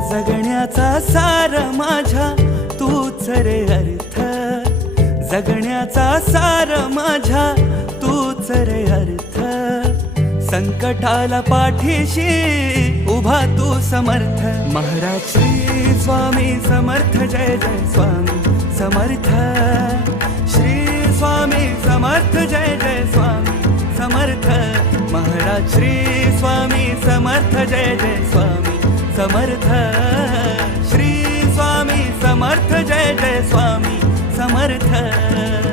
जगण्याचा सार माझ्या तूच रे अर्थ, जगण्याचा सार माझ्या तूच रे अर्थ. संकटाला पाठीशी उभा तू समर्थ. महाराज श्री स्वामी समर्थ, जय जय स्वामी समर्थ. श्री स्वामी समर्थ, जय जय स्वामी समर्थ. महाराज श्री स्वामी समर्थ, जय जय स्वामी समर्थ. श्री स्वामी समर्थ, जय जय स्वामी समर्थ.